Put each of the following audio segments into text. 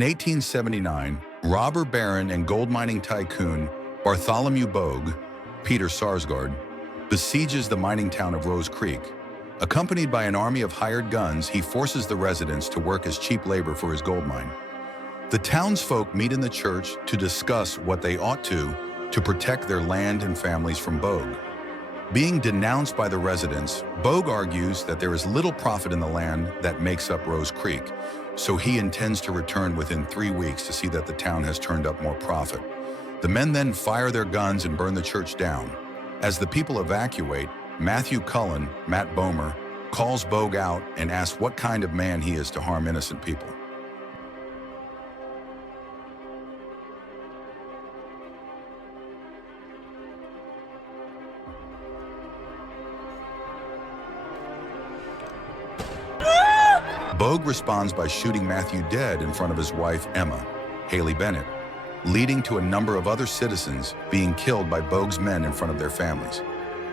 In 1879, robber baron and gold mining tycoon Bartholomew Bogue, Peter Sarsgaard, besieges the mining town of Rose Creek. Accompanied by an army of hired guns, he forces the residents to work as cheap labor for his gold mine. The townsfolk meet in the church to discuss what they ought to protect their land and families from Bogue. Being denounced by the residents, Bogue argues that there is little profit in the land that makes up Rose Creek, so he intends to return within 3 weeks to see that the town has turned up more profit. The men then fire their guns and burn the church down. As the people evacuate, Matthew Cullen, Matt Bomer, calls Bogue out and asks what kind of man he is to harm innocent people. Bogue responds by shooting Matthew dead in front of his wife, Emma, Haley Bennett, leading to a number of other citizens being killed by Bogue's men in front of their families.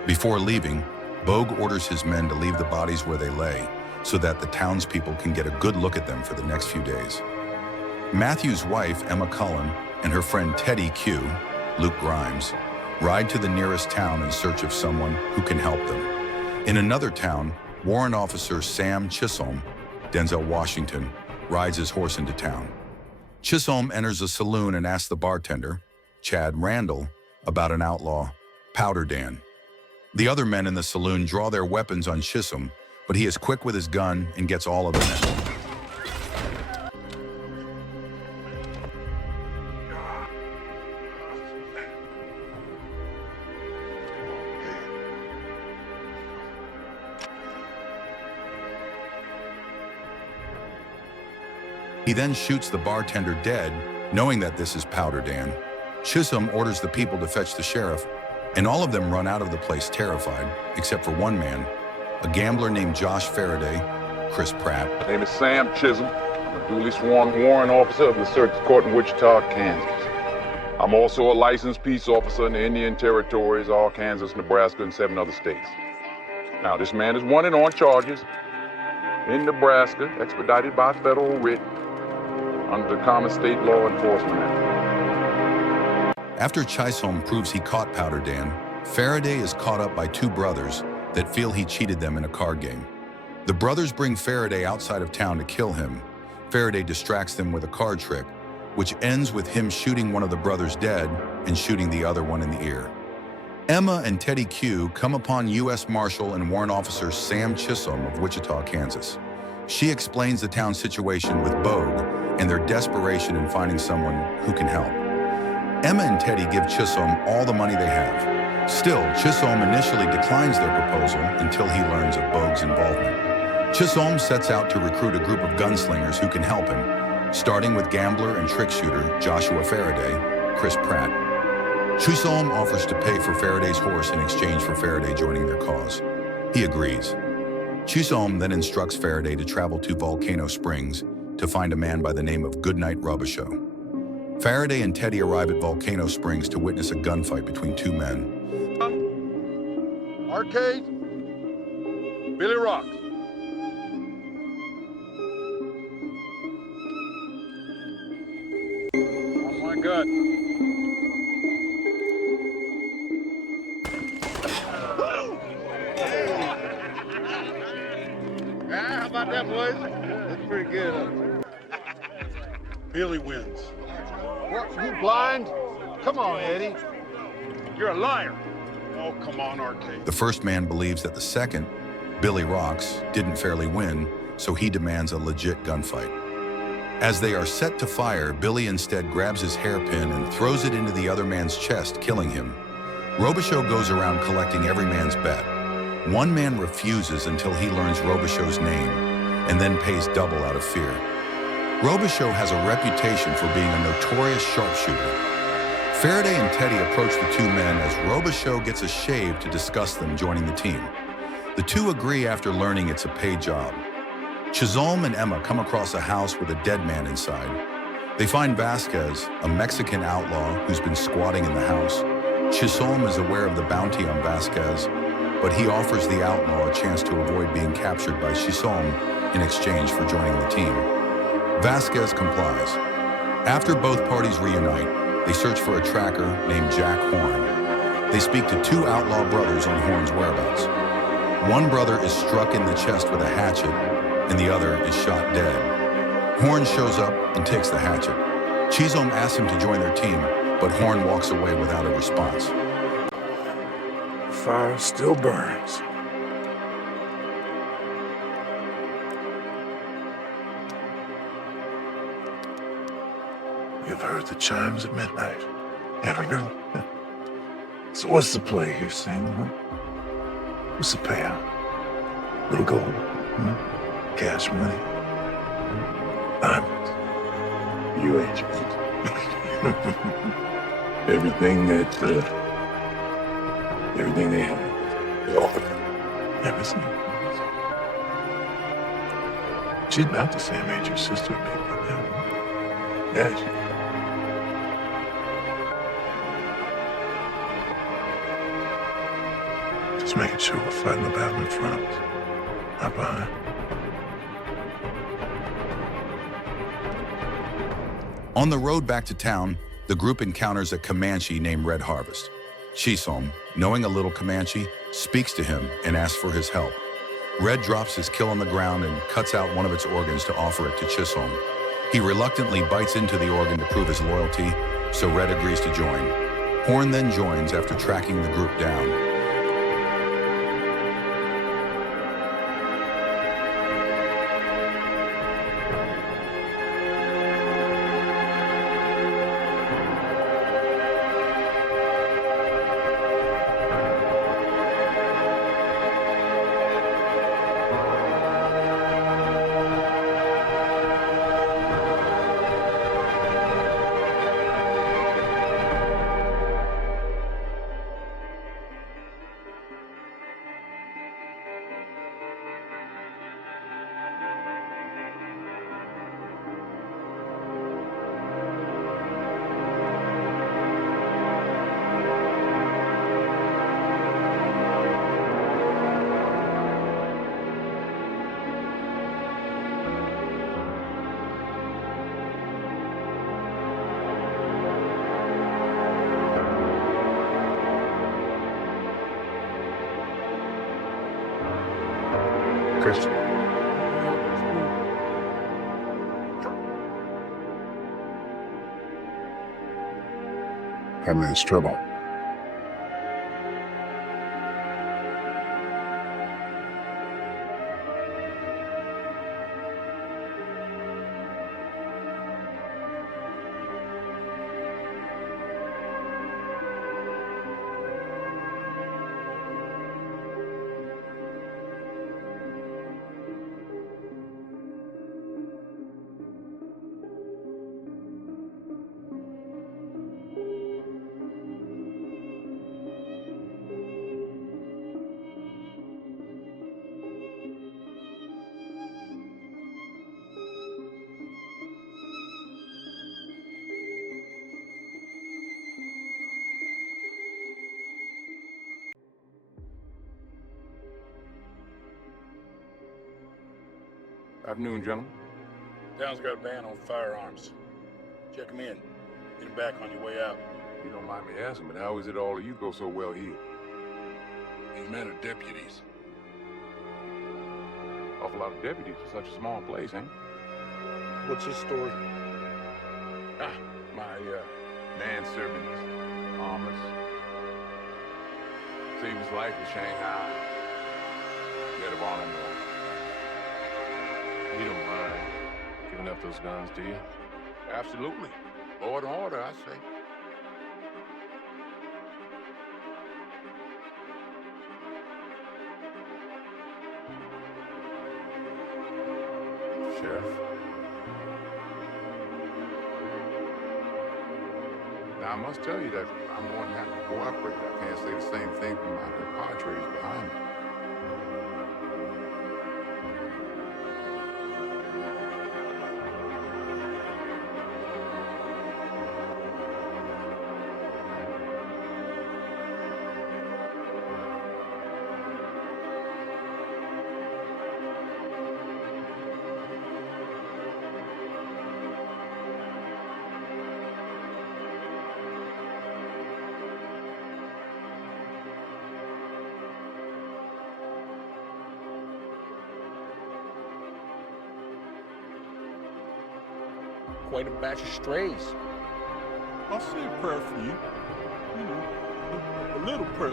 Before leaving, Bogue orders his men to leave the bodies where they lay so that the townspeople can get a good look at them for the next few days. Matthew's wife, Emma Cullen, and her friend Teddy Q, Luke Grimes, ride to the nearest town in search of someone who can help them. In another town, warrant officer Sam Chisholm, Denzel Washington, rides his horse into town. Chisholm enters a saloon and asks the bartender, Chad Randall, about an outlaw, Powder Dan. The other men in the saloon draw their weapons on Chisholm, but he is quick with his gun and gets all of the men. He then shoots the bartender dead, knowing that this is Powder Dan. Chisholm orders the people to fetch the sheriff, and all of them run out of the place terrified, except for one man, a gambler named Josh Faraday, Chris Pratt. My name is Sam Chisholm. I'm a duly sworn warrant officer of the Circuit Court in Wichita, Kansas. I'm also a licensed peace officer in the Indian Territories, all Kansas, Nebraska, and 7 other states. Now, this man is wanted on charges in Nebraska, expedited by federal writ, under the Common State Law Enforcement Act. After Chisholm proves he caught Powder Dan, Faraday is caught up by 2 brothers that feel he cheated them in a card game. The brothers bring Faraday outside of town to kill him. Faraday distracts them with a card trick, which ends with him shooting one of the brothers dead and shooting the other one in the ear. Emma and Teddy Q come upon U.S. Marshal and Warrant Officer Sam Chisholm of Wichita, Kansas. She explains the town's situation with Bogue and their desperation in finding someone who can help. Emma and Teddy give Chisholm all the money they have. Still, Chisholm initially declines their proposal until he learns of Bogue's involvement. Chisholm sets out to recruit a group of gunslingers who can help him, starting with gambler and trick shooter Joshua Faraday, Chris Pratt. Chisholm offers to pay for Faraday's horse in exchange for Faraday joining their cause. He agrees. Chisholm then instructs Faraday to travel to Volcano Springs to find a man by the name of Goodnight Robichaux. Faraday and Teddy arrive at Volcano Springs to witness a gunfight between 2 men. Arcade, Billy Rocks. Oh my God. How about that, boys? That's pretty good, huh? Billy wins. What, you blind? Come on, Eddie. You're a liar. Oh, come on, Arcade. The first man believes that the second, Billy Rocks, didn't fairly win, so he demands a legit gunfight. As they are set to fire, Billy instead grabs his hairpin and throws it into the other man's chest, killing him. Robichaux goes around collecting every man's bet. One man refuses until he learns Robichaux's name, and then pays double out of fear. Robichaux has a reputation for being a notorious sharpshooter. Faraday and Teddy approach the 2 men as Robichaux gets a shave to discuss them joining the team. The 2 agree after learning it's a paid job. Chisholm and Emma come across a house with a dead man inside. They find Vasquez, a Mexican outlaw who's been squatting in the house. Chisholm is aware of the bounty on Vasquez, but he offers the outlaw a chance to avoid being captured by Chisholm in exchange for joining the team. Vasquez complies. After both parties reunite, they search for a tracker named Jack Horn. They speak to two outlaw brothers on Horn's whereabouts. One brother is struck in the chest with a hatchet, and the other is shot dead. Horn shows up and takes the hatchet. Chisholm asks him to join their team, but Horn walks away without a response. The fire still burns. You've heard the chimes at midnight, haven't you? So what's the play here, Sam? Huh? What's the payout? Little gold? Cash money? Diamonds? You ain't everything they have. Everything. She's about the same age your sister would be by now. Yeah, just making sure we're fighting the battle in front of us, not behind. On the road back to town, the group encounters a Comanche named Red Harvest. Chisholm, knowing a little Comanche, speaks to him and asks for his help. Red drops his kill on the ground and cuts out one of its organs to offer it to Chisholm. He reluctantly bites into the organ to prove his loyalty, so Red agrees to join. Horn then joins after tracking the group down. Christian. I'm in trouble. Afternoon, gentlemen. Town's got a ban on firearms. Check them in. Get them back on your way out. You don't mind me asking, but how is it all of you go so well here? These men are deputies. Awful lot of deputies for such a small place, ain't it? What's his story? My manservant is harmless. Saved his life in Shanghai. Medal of Honor and all. You don't mind giving up those guns, do you? Absolutely. Law and order, I say. Sheriff. Now, I must tell you that I'm more than happy to cooperate. I can't say the same thing for my compadres behind me. quite a batch of strays. I'll say a prayer for you. You know, a little prayer.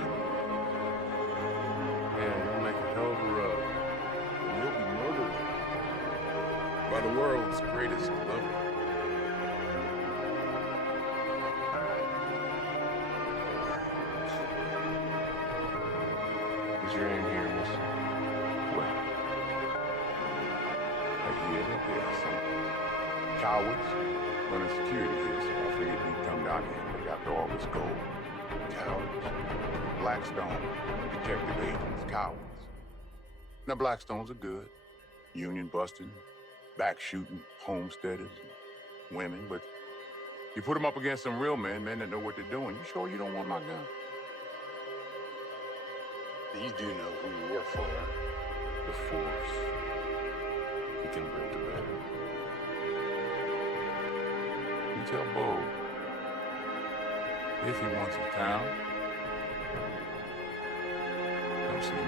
Man, you make a hell of a rug. And you'll be murdered By the world's greatest lover. What's your aim here, mister? Well, I hear that there are some cowards running security here, so I figured we'd come down here and look after all this gold. Cowards? Blackstone, detective agents, cowards. Now, Blackstones are good. Union busting, back shooting, homesteaders, and women, but you put them up against some real men that know what they're doing. You sure you don't want my gun? You do know who you work for, right? The force. He can bring to bear. You tell Bo, if he wants his town, come see me.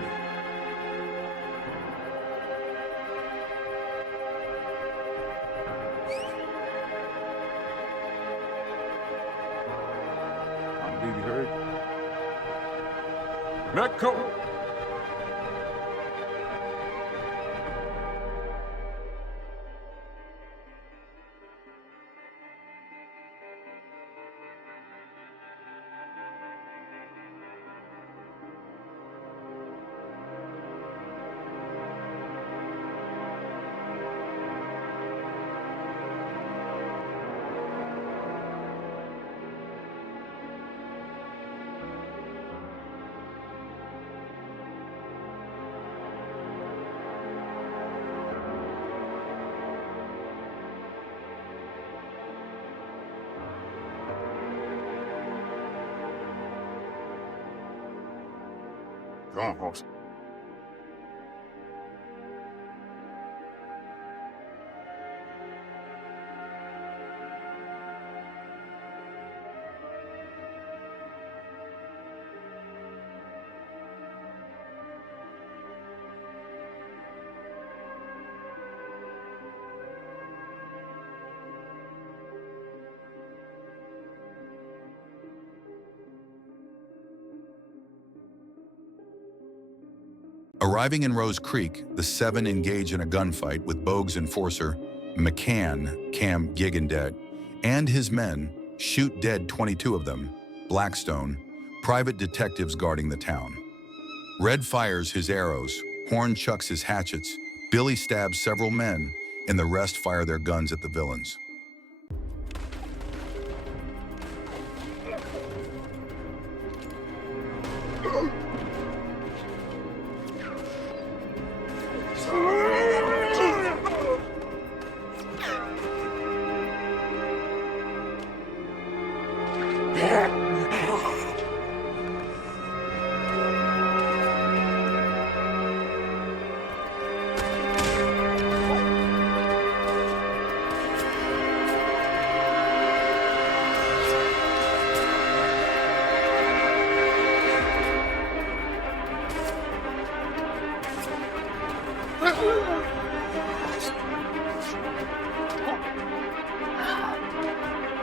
I believe you heard. Metco! Go on, horse. Arriving in Rose Creek, the seven engage in a gunfight with Bogue's enforcer, McCann, Cam Gigandet, and his men shoot dead 22 of them, Blackstone, private detectives guarding the town. Red fires his arrows, Horn chucks his hatchets, Billy stabs several men, and the rest fire their guns at the villains.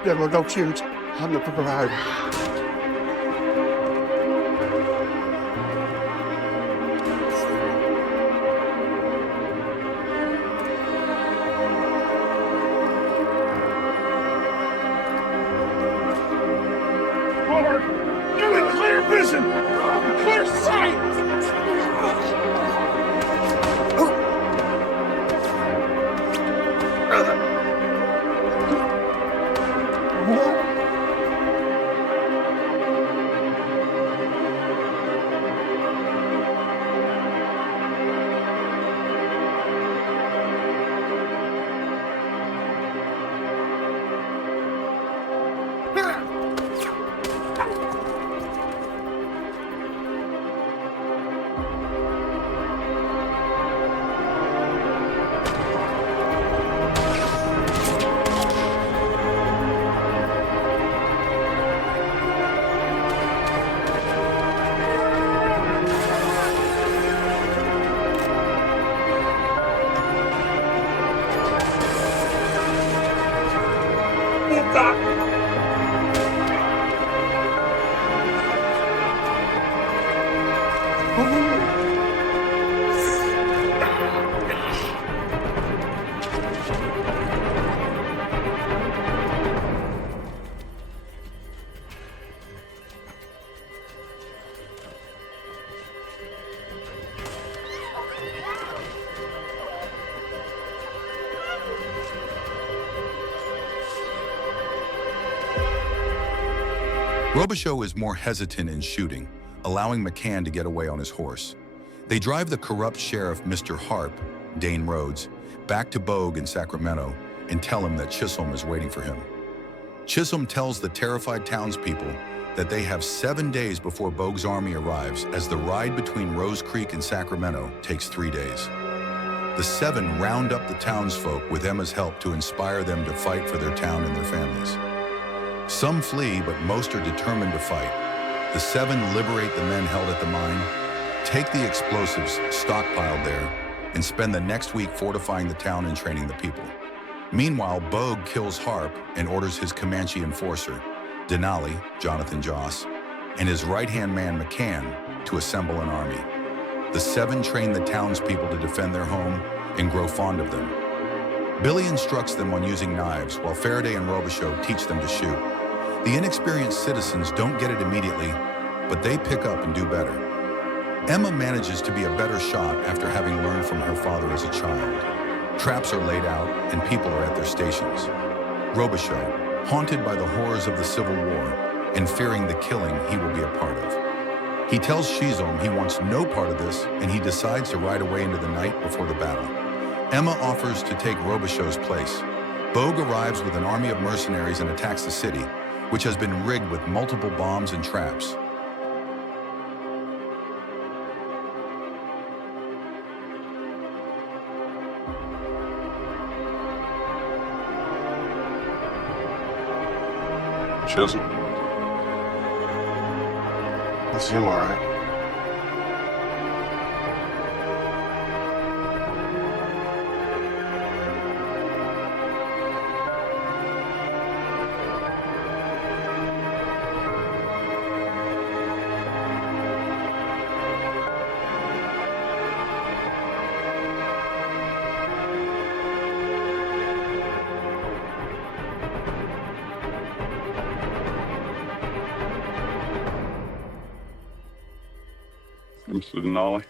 General, don't shoot. I'm the provider. Forward! Give it clear vision! Clear sight! Robichaux is more hesitant in shooting, allowing McCann to get away on his horse. They drive the corrupt sheriff, Mr. Harp, Dane Rhodes, back to Bogue in Sacramento and tell him that Chisholm is waiting for him. Chisholm tells the terrified townspeople that they have 7 days before Bogue's army arrives, as the ride between Rose Creek and Sacramento takes 3 days. The 7 round up the townsfolk with Emma's help to inspire them to fight for their town and their families. Some flee, but most are determined to fight. The 7 liberate the men held at the mine, take the explosives stockpiled there, and spend the next week fortifying the town and training the people. Meanwhile, Bogue kills Harp and orders his Comanche enforcer, Denali, Jonathan Joss, and his right-hand man, McCann, to assemble an army. The 7 train the townspeople to defend their home and grow fond of them. Billy instructs them on using knives, while Faraday and Robichaux teach them to shoot. The inexperienced citizens don't get it immediately, but they pick up and do better. Emma manages to be a better shot after having learned from her father as a child. Traps are laid out and people are at their stations. Robichaux, haunted by the horrors of the Civil War and fearing the killing he will be a part of. He tells Chisholm he wants no part of this, and he decides to ride away into the night before the battle. Emma offers to take Robichaux's place. Bogue arrives with an army of mercenaries and attacks the city, which has been rigged with multiple bombs and traps. Chisholm. I see him all right. Mr. Denali.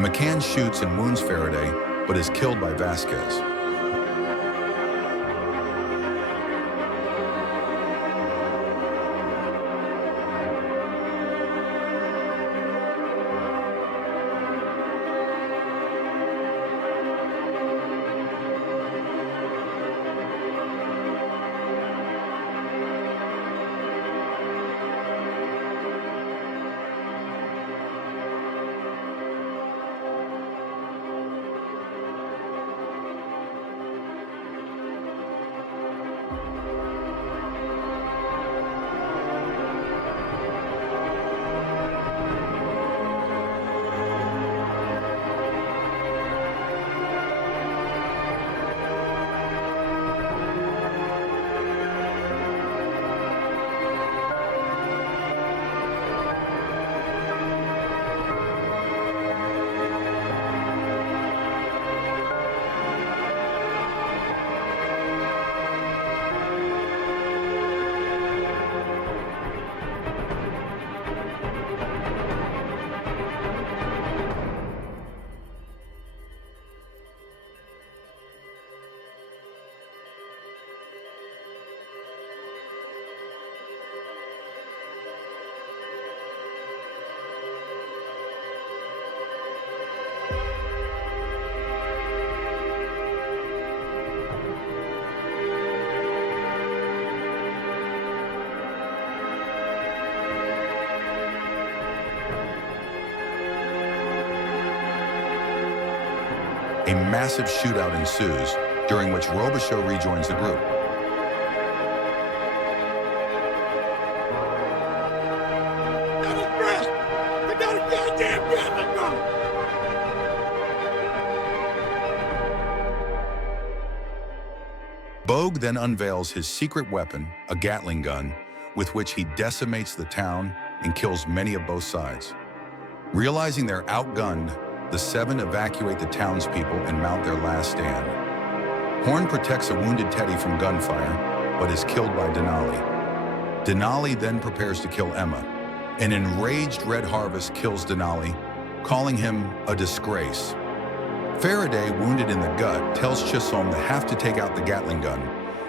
McCann shoots and wounds Faraday, but is killed by Vasquez. A massive shootout ensues, during which Robichaux rejoins the group. Bogue then unveils his secret weapon, a Gatling gun, with which he decimates the town and kills many of both sides. Realizing they're outgunned, the seven evacuate the townspeople and mount their last stand. Horn protects a wounded Teddy from gunfire, but is killed by Denali. Denali then prepares to kill Emma. An enraged Red Harvest kills Denali, calling him a disgrace. Faraday, wounded in the gut, tells Chisholm they have to take out the Gatling gun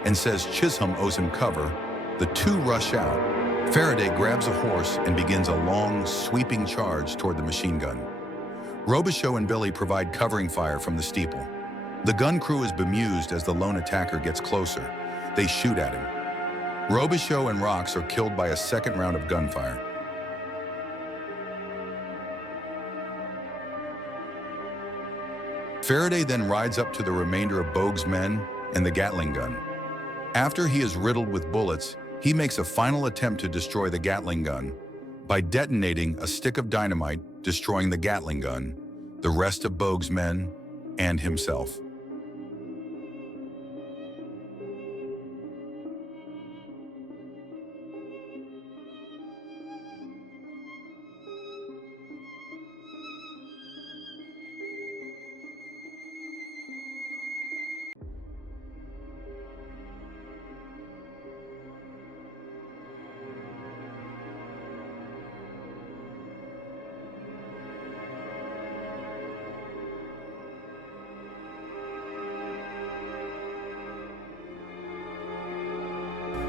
and says Chisholm owes him cover. The two rush out. Faraday grabs a horse and begins a long, sweeping charge toward the machine gun. Robichaux and Billy provide covering fire from the steeple. The gun crew is bemused as the lone attacker gets closer. They shoot at him. Robichaux and Rox are killed by a second round of gunfire. Faraday then rides up to the remainder of Bogue's men and the Gatling gun. After he is riddled with bullets, he makes a final attempt to destroy the Gatling gun by detonating a stick of dynamite, destroying the Gatling gun, the rest of Bogue's men, and himself.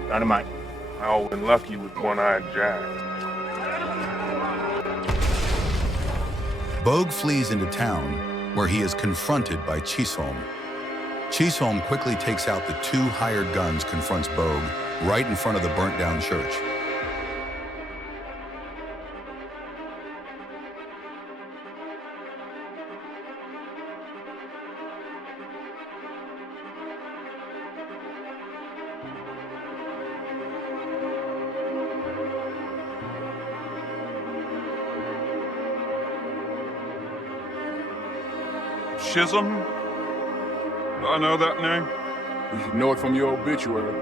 Dynamite. I've been lucky with one-eyed Jack. Bogue flees into town, where he is confronted by Chisholm. Chisholm quickly takes out the two hired guns, confronts Bogue right in front of the burnt-down church. Chisholm? Do I know that name? You should know it from your obituary.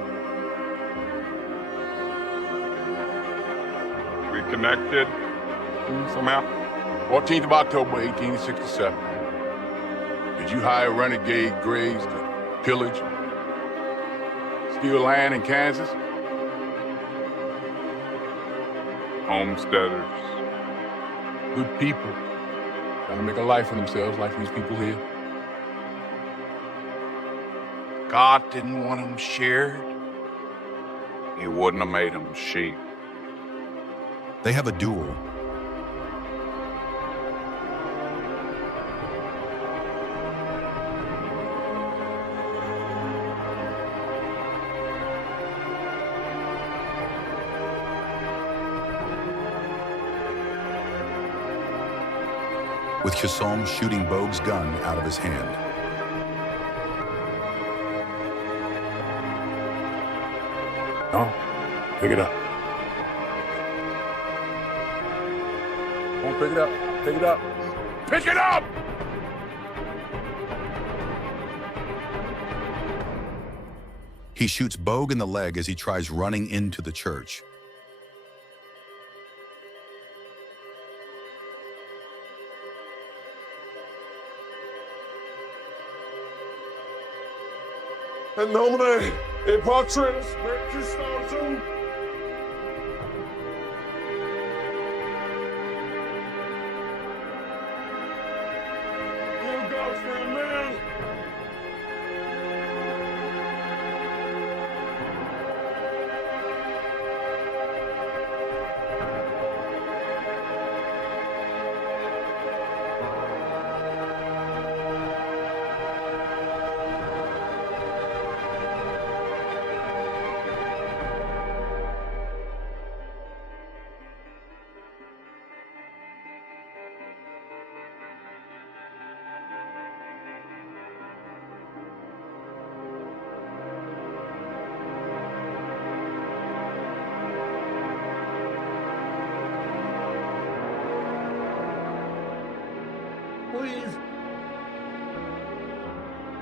We connected somehow? 14th of October, 1867. Did you hire renegade Grays to pillage, steal land in Kansas? Homesteaders. Good people. Trying to make a life for themselves like these people here. God didn't want them shared. He wouldn't have made them sheep. They have a duel. With Chisom shooting Bogue's gun out of his hand. No, pick it up. Come on, pick it up. Pick it up. Pick it up! He shoots Bogue in the leg as he tries running into the church. En nomine e Patris et Christorum. Give God for a man. Please.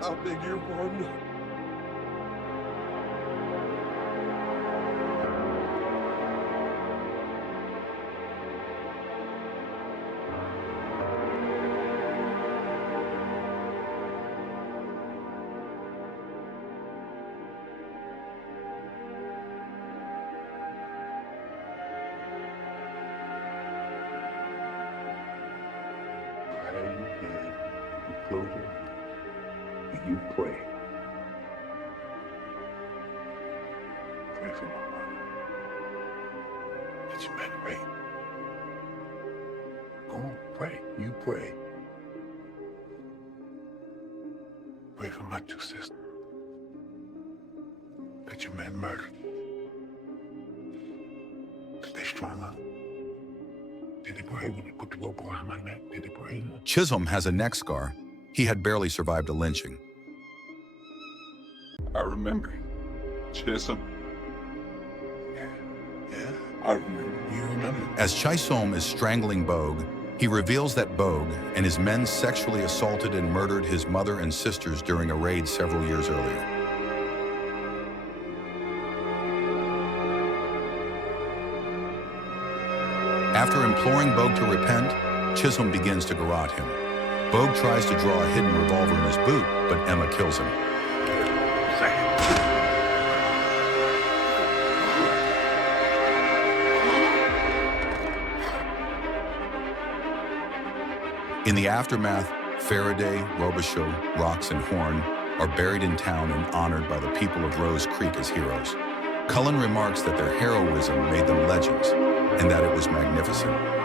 I beg your pardon. Close your eyes and you pray. Pray for my mother. That you met right. Go on, pray. You pray. Pray for my two sisters. That you met murdered. That they strung up. Did they pray when they put the rope around my neck? Did they pray? Chisom has a neck scar. He had barely survived a lynching. I remember. Chisom. Yeah, I remember. you remember. As Chisom is strangling Bogue, he reveals that Bogue and his men sexually assaulted and murdered his mother and sisters during a raid several years earlier. After imploring Bogue to repent, Chisom begins to garrote him. Bogue tries to draw a hidden revolver in his boot, but Emma kills him. In the aftermath, Faraday, Robichaud, Rox, and Horn are buried in town and honored by the people of Rose Creek as heroes. Cullen remarks that their heroism made them legends, and that it was magnificent.